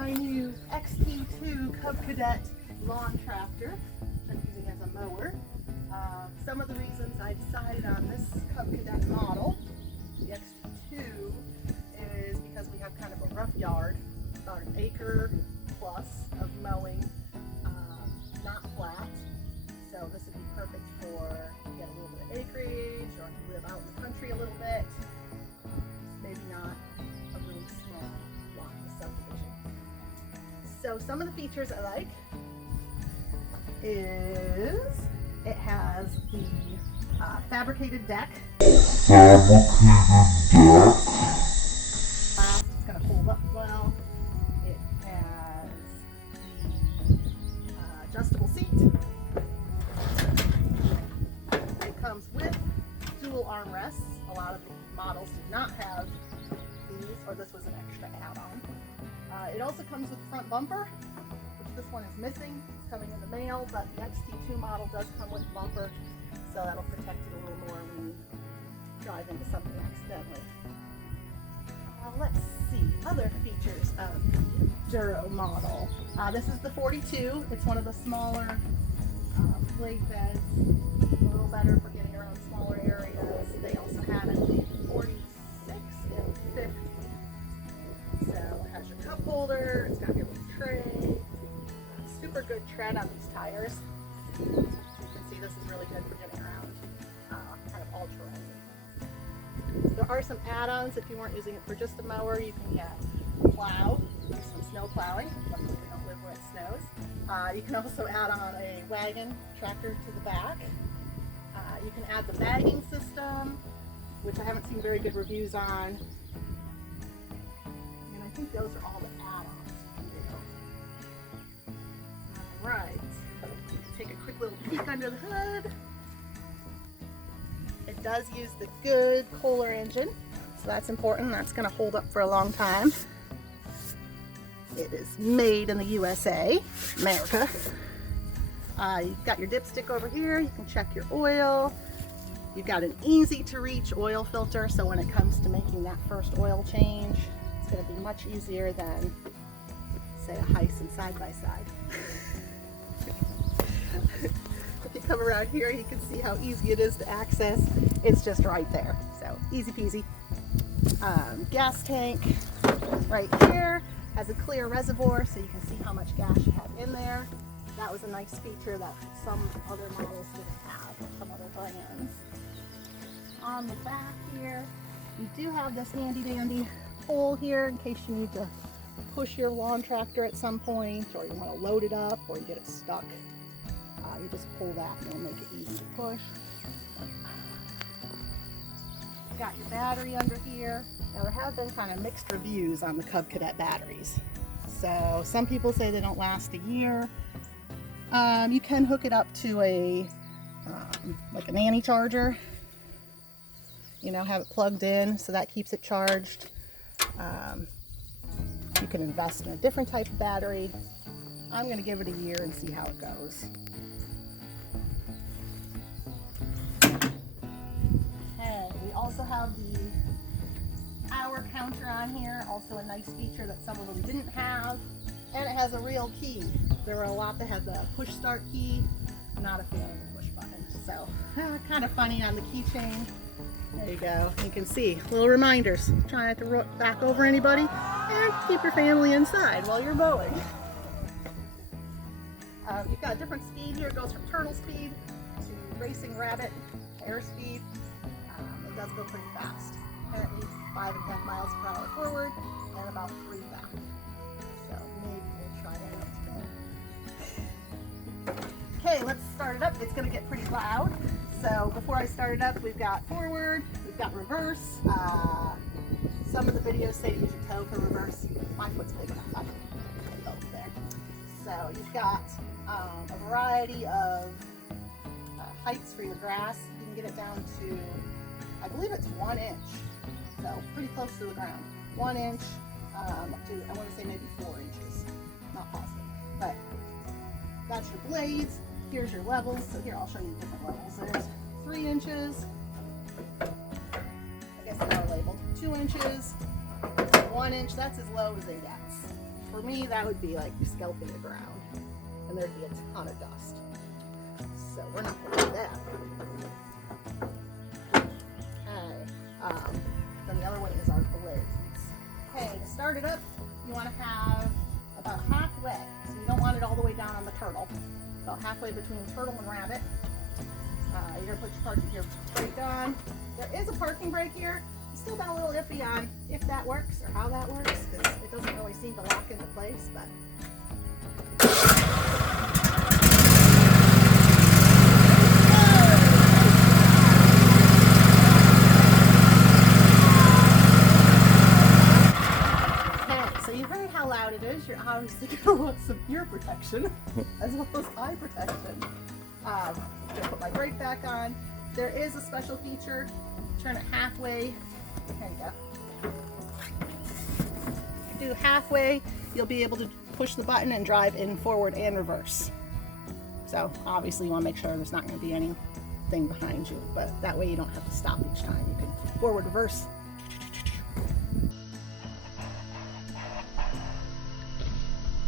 my new XT2 Cub Cadet lawn tractor, which I'm using as a mower. Some of the reasons I decided on this Cub Cadet model, the XT2, is because we have kind of a rough yard, about an acre plus of mowing, not flat. So this would be perfect for if you get a little bit of acreage, or if you live out in the country a little bit. Maybe not a really small lot of subdivision. So some of the features I like is it has the fabricated deck. It's going to hold up well. It has the adjustable seat. It comes with dual armrests. A lot of the models did not have these, or this was an extra add-on. It also comes with front bumper, which this one is missing. It's coming in the mail, but the XT2 model does come with bumper, so that'll protect it a little more when you drive into something accidentally. Let's see, other features of the Enduro model. This is the 42. It's one of the smaller blade beds, a little better for getting around smaller areas. They also have it in 46 and 50. So it has your cup holder, it's got your little tray. Super good tread on these tires. You can see this is really good for getting around kind of all terrain. There are some add-ons if you weren't using it for just a mower. You can get a plow, do some snow plowing. Luckily we don't live where it snows. You can also add on a wagon tractor to the back. You can add the bagging system, which I haven't seen very good reviews on. And I think those are all the add-ons. Alright, take a quick little peek under the hood. It does use the good Kohler engine, so that's important. That's going to hold up for a long time. It is made in the USA, America. You've got your dipstick over here. You can check your oil. You've got an easy to reach oil filter, so when it comes to making that first oil change, it's going to be much easier than, say, a Hyson side-by-side. If you come around here, you can see how easy it is to access. It's just right there, so easy peasy. Gas tank right here has a clear reservoir, so you can see how much gas you have in there. That was a nice feature that some other models didn't have, some other brands. On the back here, you do have this handy dandy hole here in case you need to push your lawn tractor at some point, or you want to load it up, or you get it stuck. You just pull that and it'll make it easy to push. Got your battery under here. Now there have been kind of mixed reviews on the Cub Cadet batteries. So some people say they don't last a year. You can hook it up to a like an nanny charger. You know, have it plugged in so that keeps it charged. You can invest in a different type of battery. I'm going to give it a year and see how it goes. Okay, we also have the hour counter on here, also a nice feature that some of them didn't have. And it has a real key. There were a lot that had the push start key. I'm not a fan of the push button, so kind of funny on the keychain. There you go. You can see little reminders. Try not to back over anybody and keep your family inside while you're mowing. You've got a different speed here. It goes from turtle speed to racing rabbit air speed. It does go pretty fast. Apparently 5.5 miles per hour forward and about 3 back. So maybe we'll try that out today. Okay, let's start it up. It's going to get pretty loud. So before I start it up, we've got forward, we've got reverse. Some of the videos say to use your toe for reverse. My foot's big enough. I can put both there. So you've got a variety of heights for your grass. You can get it down to, I believe it's 1 inch. So pretty close to the ground. 1 inch up to, I want to say maybe 4 inches. Not positive. But that's your blades. Here's your levels. So here, I'll show you different levels. There's 3 inches. I guess they're all labeled. 2 inches. 1 inch. That's as low as it gets. for me, that would be like scalping the ground, and there'd be a ton of dust. So we're not going to do that. Okay. Then the other one is our blades. Okay, to start it up, you want to have about halfway. So you don't want it all the way down on the turtle. About halfway between turtle and rabbit. You're going to put your brake on. There is a parking brake here. Still been a little iffy on if that works or how that works, because it doesn't really seem to lock into place, but okay, so you heard how loud it is. You're obviously going to want some ear protection as well as eye protection. I'm going to put my brake back on. There is a special feature. Turn it halfway. There you go. Do halfway, you'll be able to push the button and drive in forward and reverse. So obviously you want to make sure there's not going to be anything behind you, but that way you don't have to stop each time. You can forward, reverse.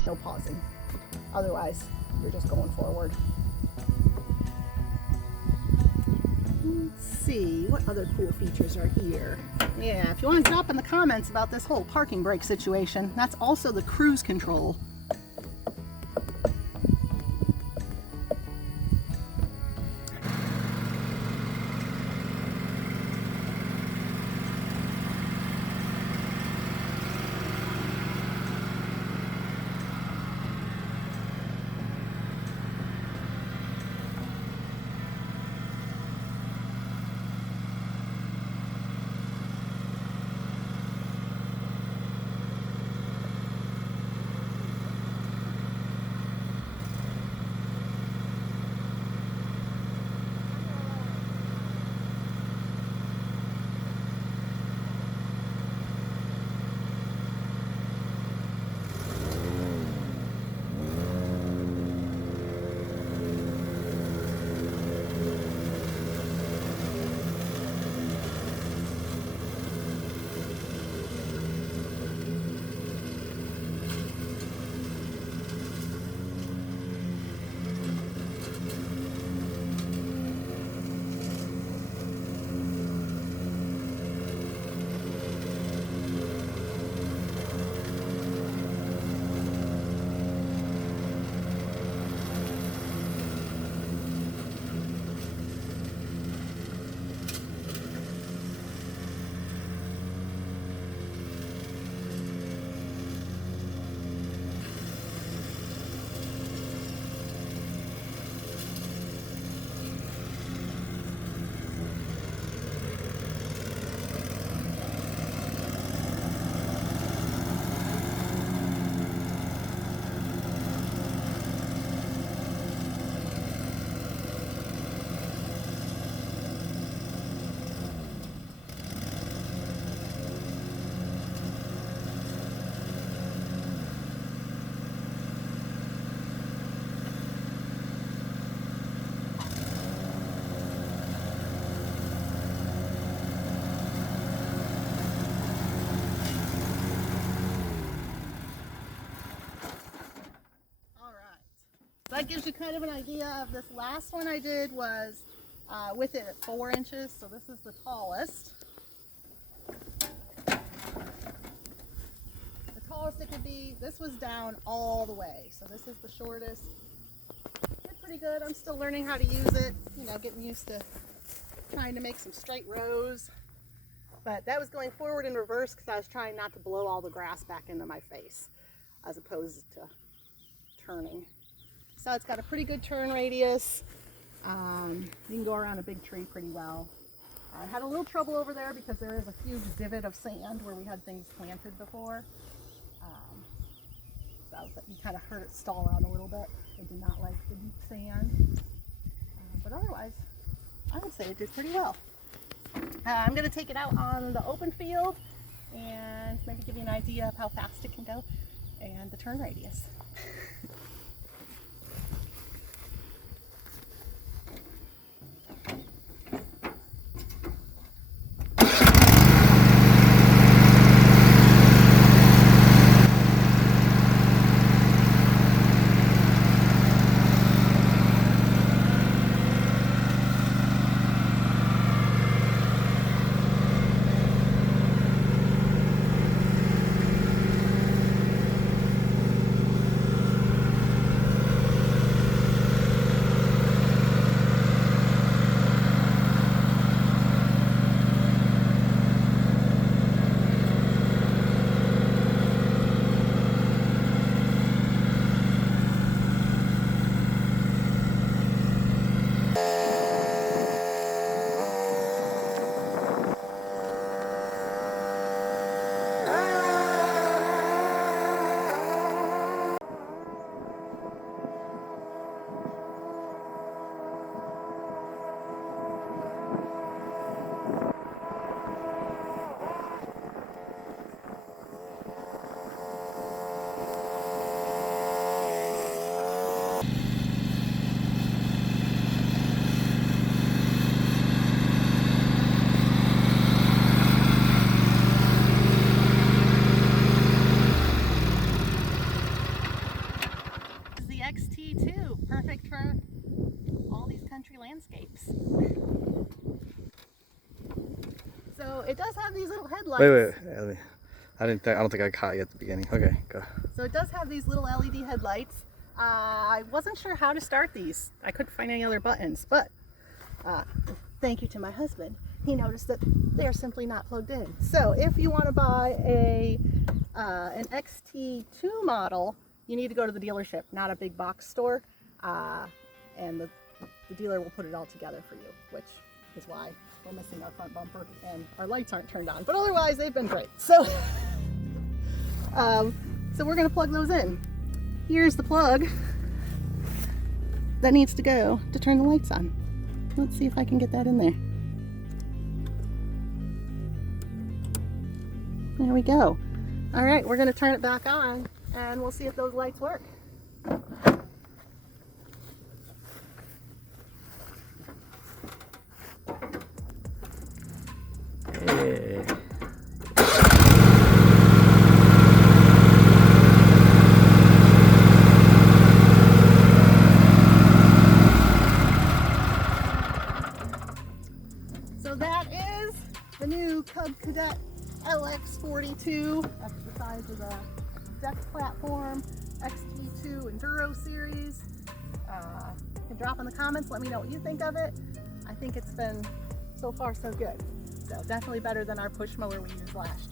No pausing. Otherwise, you're just going forward. Let's see, what other cool features are here? Yeah, if you want to drop in the comments about this whole parking brake situation, that's also the cruise control. That gives you kind of an idea of this last one I did was with it at 4 inches, so this is the tallest. The tallest it could be, this was down all the way, so this is the shortest. Did pretty good. I'm still learning how to use it, you know, getting used to trying to make some straight rows. But that was going forward and reverse because I was trying not to blow all the grass back into my face as opposed to turning. So it's got a pretty good turn radius. You can go around a big tree pretty well. I had a little trouble over there because there is a huge divot of sand where we had things planted before. So you kind of heard it stall out a little bit. I do not like the deep sand. But otherwise, I would say it did pretty well. I'm going to take it out on the open field and maybe give you an idea of how fast it can go and the turn radius. headlights. Wait. I don't think I caught you at the beginning. Okay, go. So it does have these little LED headlights. I wasn't sure how to start these. I couldn't find any other buttons, but thank you to my husband. He noticed that they're simply not plugged in. So if you want to buy an XT2 model, you need to go to the dealership, not a big box store. And the dealer will put it all together for you, which is why we're missing our front bumper and our lights aren't turned on. But otherwise, they've been great. So, so we're going to plug those in. Here's the plug that needs to go to turn the lights on. Let's see if I can get that in there. There we go. All right, we're going to turn it back on and we'll see if those lights work. Hey. So that is the new Cub Cadet LX42. That's the size of the deck platform. XT2 Enduro series. You can drop in the comments, let me know what you think of it. I think it's been so far so good. So definitely better than our push mower we used last year.